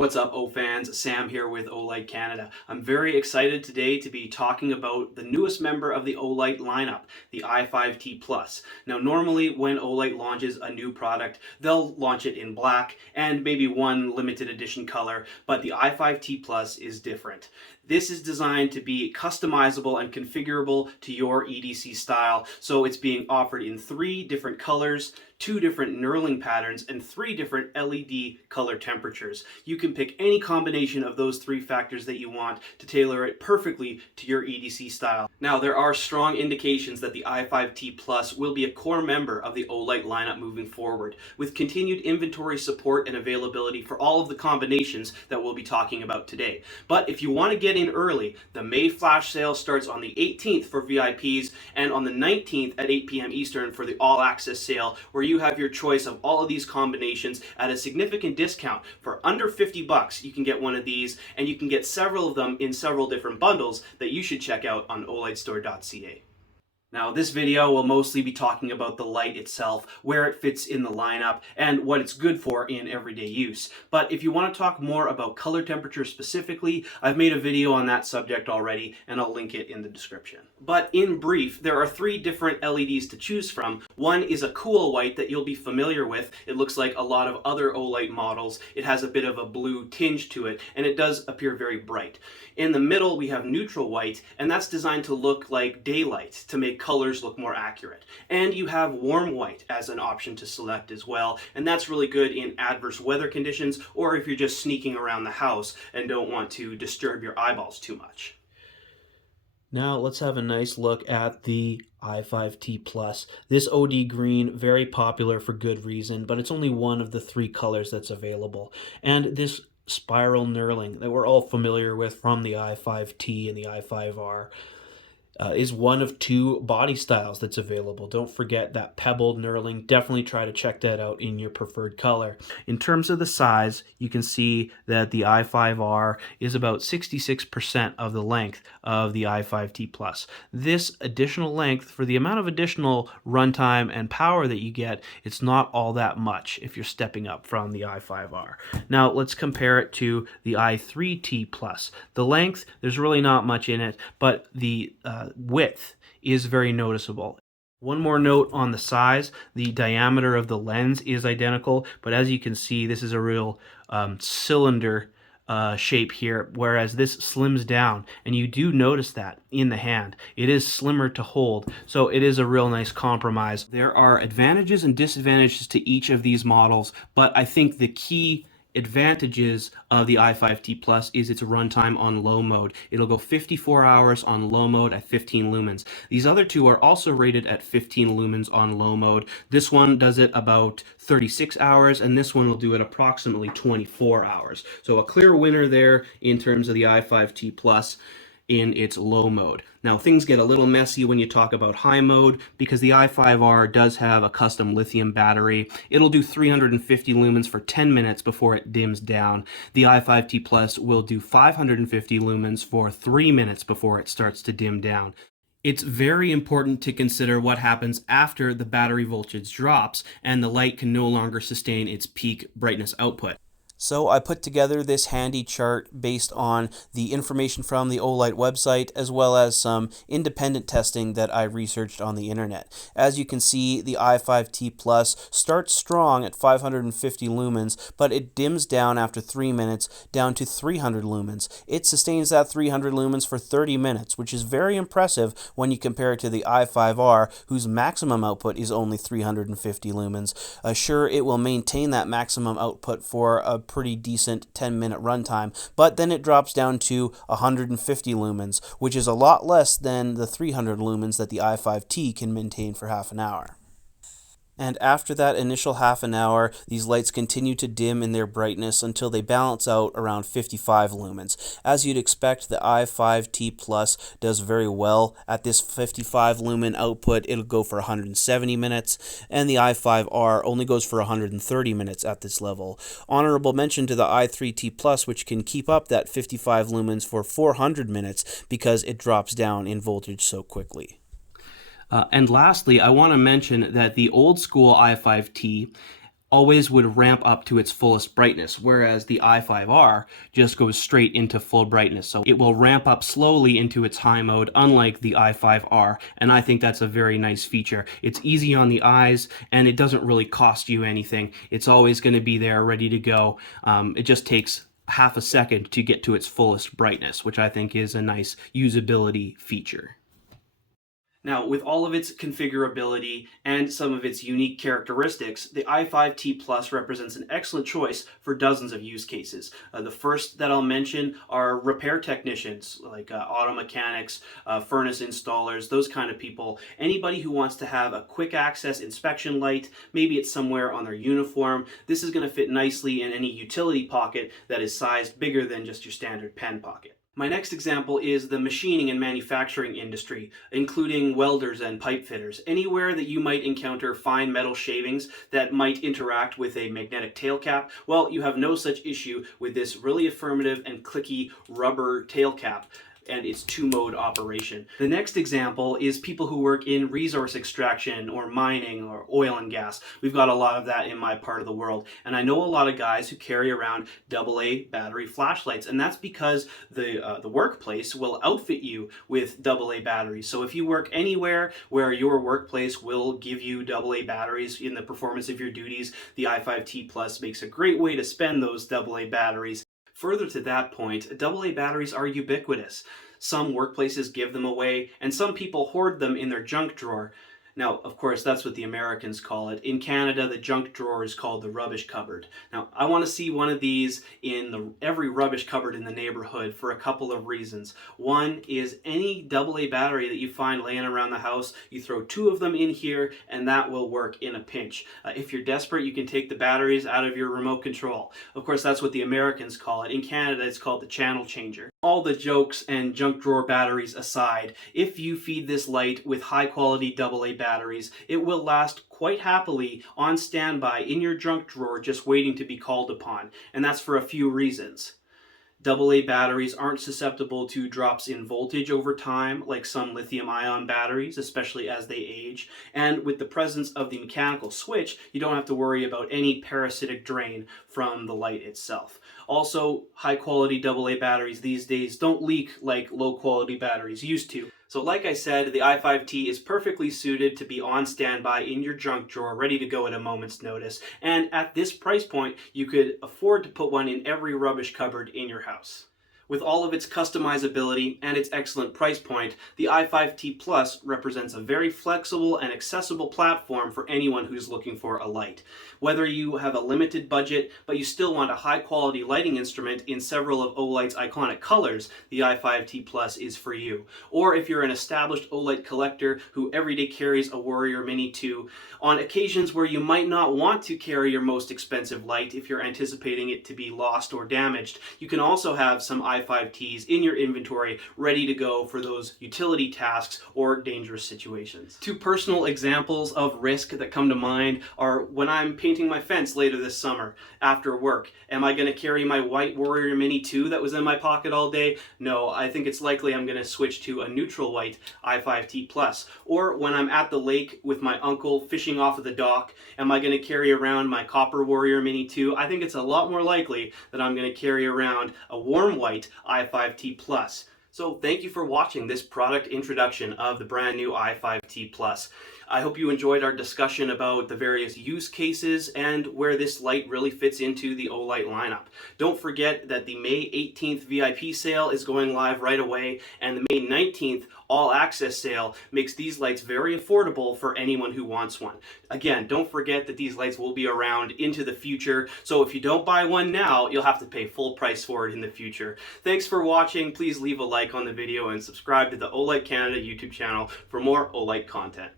What's up, O fans? Sam here with Olight Canada. I'm very excited today to be talking about the newest member of the Olight lineup, the i5T Plus. Now, normally when Olight launches a new product, they'll launch it in black and maybe one limited edition color, but the i5T Plus is different. This is designed to be customizable and configurable to your EDC style, so it's being offered in 3 different colors, 2 different knurling patterns, and 3 different LED color temperatures. You can pick any combination of those 3 factors that you want to tailor it perfectly to your EDC style. Now, there are strong indications that the i5T Plus will be a core member of the Olight lineup moving forward, with continued inventory support and availability for all of the combinations that we'll be talking about today. But if you want to get in early, the May flash sale starts on the 18th for VIPs and on the 19th at 8 p.m. Eastern for the all access sale, where you have your choice of all of these combinations at a significant discount. For under $50, you can get one of these, and you can get several of them in several different bundles that you should check out on olightstore.ca. Now, this video will mostly be talking about the light itself, where it fits in the lineup, and what it's good for in everyday use. But if you want to talk more about color temperature specifically, I've made a video on that subject already, and I'll link it in the description. But in brief, there are 3 different LEDs to choose from. One is a cool white that you'll be familiar with. It looks like a lot of other Olight models. It has a bit of a blue tinge to it, and it does appear very bright. In the middle, we have neutral white, and that's designed to look like daylight, to make colors look more accurate. And you have warm white as an option to select as well, and that's really good in adverse weather conditions, or if you're just sneaking around the house and don't want to disturb your eyeballs too much. Now let's have a nice look at the i5T Plus. This OD green, very popular for good reason, but it's only one of the 3 colors that's available. And this spiral knurling that we're all familiar with from the i5T and the i5R is one of 2 body styles that's available. Don't forget that pebbled knurling. Definitely try to check that out in your preferred color. In terms of the size, you can see that the i5R is about 66% of the length of the i5T Plus. This additional length, for the amount of additional runtime and power that you get, it's not all that much if you're stepping up from the i5R. Now let's compare it to the i3T Plus. The length, there's really not much in it, but the width is very noticeable. One more note on the size: the diameter of the lens is identical, but as you can see, this is a real cylinder shape here, whereas this slims down, and you do notice that in the hand. It is slimmer to hold, so it is a real nice compromise. There are advantages and disadvantages to each of these models, but I think the key advantages of the i5T Plus is its runtime on low mode. It'll go 54 hours on low mode at 15 lumens. These other 2 are also rated at 15 lumens on low mode. This one does it about 36 hours, and this one will do it approximately 24 hours. So a clear winner there in terms of the i5T Plus in its low mode. Now, things get a little messy when you talk about high mode, because the i5R does have a custom lithium battery. It'll do 350 lumens for 10 minutes before it dims down. The i5T Plus will do 550 lumens for 3 minutes before it starts to dim down. It's very important to consider what happens after the battery voltage drops and the light can no longer sustain its peak brightness output. So I put together this handy chart based on the information from the Olight website, as well as some independent testing that I researched on the internet. As you can see, the i5T Plus starts strong at 550 lumens, but it dims down after 3 minutes down to 300 lumens. It sustains that 300 lumens for 30 minutes, which is very impressive when you compare it to the i5R, whose maximum output is only 350 lumens. Sure, it will maintain that maximum output for a pretty decent 10-minute runtime, but then it drops down to 150 lumens, which is a lot less than the 300 lumens that the i5T can maintain for half an hour. And after that initial half an hour, these lights continue to dim in their brightness until they balance out around 55 lumens. As you'd expect, the i5T Plus does very well at this 55 lumen output. It'll go for 170 minutes, and the i5R only goes for 130 minutes at this level. Honorable mention to the i3T Plus, which can keep up that 55 lumens for 400 minutes because it drops down in voltage so quickly. And lastly, I want to mention that the old school i5T always would ramp up to its fullest brightness, whereas the i5R just goes straight into full brightness. So it will ramp up slowly into its high mode, unlike the i5R, and I think that's a very nice feature. It's easy on the eyes, and it doesn't really cost you anything. It's always going to be there, ready to go. It just takes half a second to get to its fullest brightness, which I think is a nice usability feature. Now, with all of its configurability and some of its unique characteristics, the i5T Plus represents an excellent choice for dozens of use cases. The first that I'll mention are repair technicians, like auto mechanics, furnace installers, those kind of people. Anybody who wants to have a quick access inspection light, maybe it's somewhere on their uniform. This is going to fit nicely in any utility pocket that is sized bigger than just your standard pen pocket. My next example is the machining and manufacturing industry, including welders and pipe fitters. Anywhere that you might encounter fine metal shavings that might interact with a magnetic tail cap, well, you have no such issue with this really affirmative and clicky rubber tail cap and its two-mode operation. The next example is people who work in resource extraction or mining or oil and gas. We've got a lot of that in my part of the world, and I know a lot of guys who carry around AA battery flashlights, and that's because the workplace will outfit you with AA batteries. So if you work anywhere where your workplace will give you AA batteries in the performance of your duties, the i5T Plus makes a great way to spend those AA batteries. Further to that point, AA batteries are ubiquitous. Some workplaces give them away, and some people hoard them in their junk drawer. Now, of course, that's what the Americans call it. In Canada, the junk drawer is called the rubbish cupboard. Now, I want to see one of these in every rubbish cupboard in the neighborhood for a couple of reasons. One is any AA battery that you find laying around the house, you throw two of them in here, and that will work in a pinch. If you're desperate, you can take the batteries out of your remote control. Of course, that's what the Americans call it. In Canada, it's called the channel changer. All the jokes and junk drawer batteries aside, if you feed this light with high-quality AA batteries, it will last quite happily on standby in your junk drawer just waiting to be called upon, and that's for a few reasons. AA batteries aren't susceptible to drops in voltage over time like some lithium-ion batteries, especially as they age, and with the presence of the mechanical switch, you don't have to worry about any parasitic drain from the light itself. Also, high-quality AA batteries these days don't leak like low-quality batteries used to. So like I said, the i5T is perfectly suited to be on standby in your junk drawer, ready to go at a moment's notice. And at this price point, you could afford to put one in every rubbish cupboard in your house. With all of its customizability and its excellent price point, the i5T Plus represents a very flexible and accessible platform for anyone who's looking for a light. Whether you have a limited budget, but you still want a high-quality lighting instrument in several of Olight's iconic colors, the i5T Plus is for you. Or if you're an established Olight collector who everyday carries a Warrior Mini 2, on occasions where you might not want to carry your most expensive light if you're anticipating it to be lost or damaged, you can also have some i5Ts in your inventory ready to go for those utility tasks or dangerous situations. Two personal examples of risk that come to mind are when I'm painting my fence later this summer after work. Am I going to carry my white Warrior Mini 2 that was in my pocket all day? No, I think it's likely I'm going to switch to a neutral white i5T Plus. Or when I'm at the lake with my uncle fishing off of the dock, am I going to carry around my copper Warrior Mini 2? I think it's a lot more likely that I'm going to carry around a warm white i5T Plus. So thank you for watching this product introduction of the brand new i5T Plus. I hope you enjoyed our discussion about the various use cases and where this light really fits into the Olight lineup. Don't forget that the May 18th VIP sale is going live right away, and the May 19th All Access sale makes these lights very affordable for anyone who wants one. Again, don't forget that these lights will be around into the future, so if you don't buy one now, you'll have to pay full price for it in the future. Thanks for watching. Please leave a like on the video and subscribe to the Olight Canada YouTube channel for more Olight content.